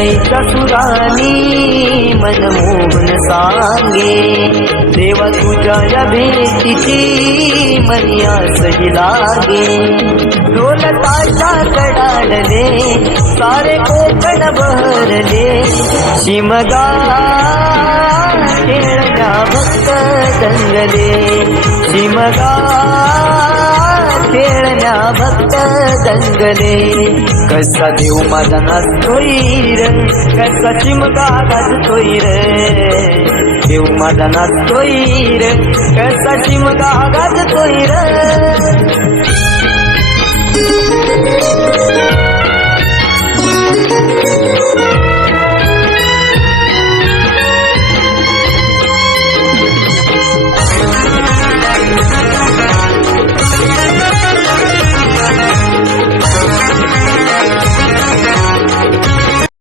लईच्या सुरानी मनमोहन सांगे. देवा तुझ्या या भेटीची मनिया सही लागे. ढोल ताशा कडाडले सारे कोकण बहरले. शिमगा खेळण्या भक्त दंगले शिमगा भक्त दंगले कसा देव माझा नाचतोय कसा चिमका गाजतोय र. देव माझा नाचतोय कसा चिमका गाजतोय र.